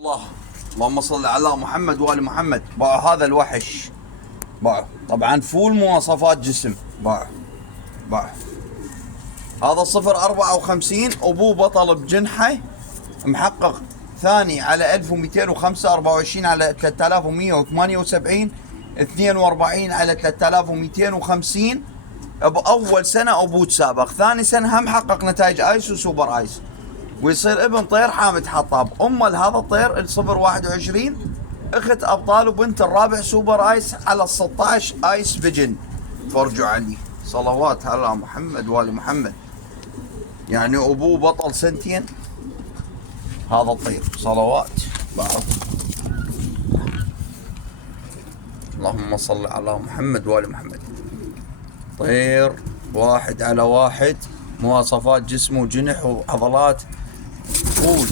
اللهم صل على محمد وآل محمد. باعوا هذا الوحش، باعوا طبعا فول مواصفات جسم. باعوا هذا 054 ابوه بطل بجنحه، محقق ثاني على 1205، 24 على 3178، 42 على 3250. بأول سنة أبوه تسابق، ثاني سنة هم حقق نتائج آيس وسوبر آيس، ويصير ابن طير حامد حطاب. أمه لهذا الطير الصفر 21 أخت أبطال وبنت الرابع سوبر آيس على 16 آيس بجن. فرجوا عليه صلوات على محمد وآل محمد. يعني أبوه بطل سنتين هذا الطير صلوات. اللهم صل على محمد وآل محمد. طير 1 على 1، مواصفات جسمه وجنح وعضلات فول.